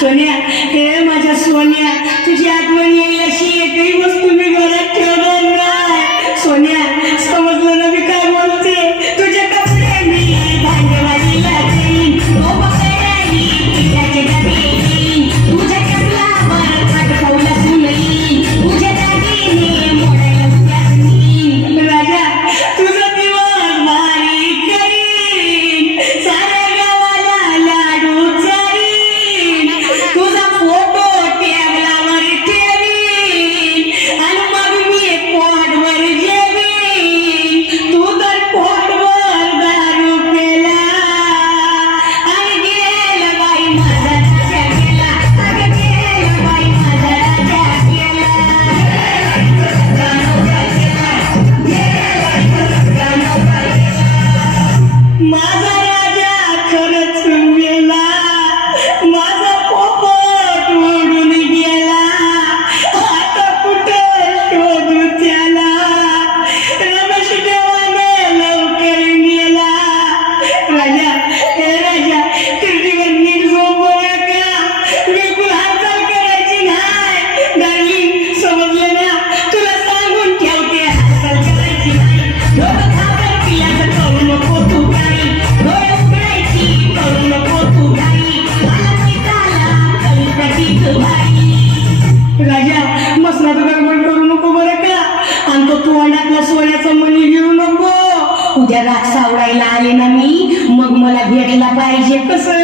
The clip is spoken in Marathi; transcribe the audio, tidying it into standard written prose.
सोन्या, हे माझ्या सोन्या, तुझी आठवण येईल अशी एकही वस्तू मी घरात ठेवणार नाही. सोन्या, समजलं ना मी काय बोलते? तुझे कपडे मी भांडेवालीला देईन, पिठाचे डबे येईन, तुझ्या चपलावर खटकवला सुनईन, तुझे दागिने मोडायला उद्यासनीन. राजा, तुझा दिवस भारी करीन, साऱ्या गावाला लाडू चारीन, तुझा फोटो टेबलावर ठेवीन आणि मग मी पोटवर जेवीन. तू तर पोटवर दारू पेला आणि गेला बाई माझा राजा गेला, अगं गेला बाई माझा राजा गेला. माझा राजा खरंच मेला, माझा पोपट उडून गेला, आता कुठे शोधू त्याला. रमेश देवाने लवकर नेला. राजा, हे राजा, तिरडीवर नीट झोपवलं का? बिलकुल हालचाल करायची नाही. डार्लिंग, समजलं ना? तुला सांगून ठेवते, हालचाल करायची नाही. डोकं खातं पिल्याचं करू नको तू काही, डोळे उघडायची करू नको तू काही, मला पिताला करू प्रतीक भाई. राजा, मसनात गडबड करू नको बरं का, आणि तो तोंडातला सोन्याचा मणी घेऊ नको. उद्या राग सावडायला आले ना मी, मग मला भेटला पाहिजे कसं.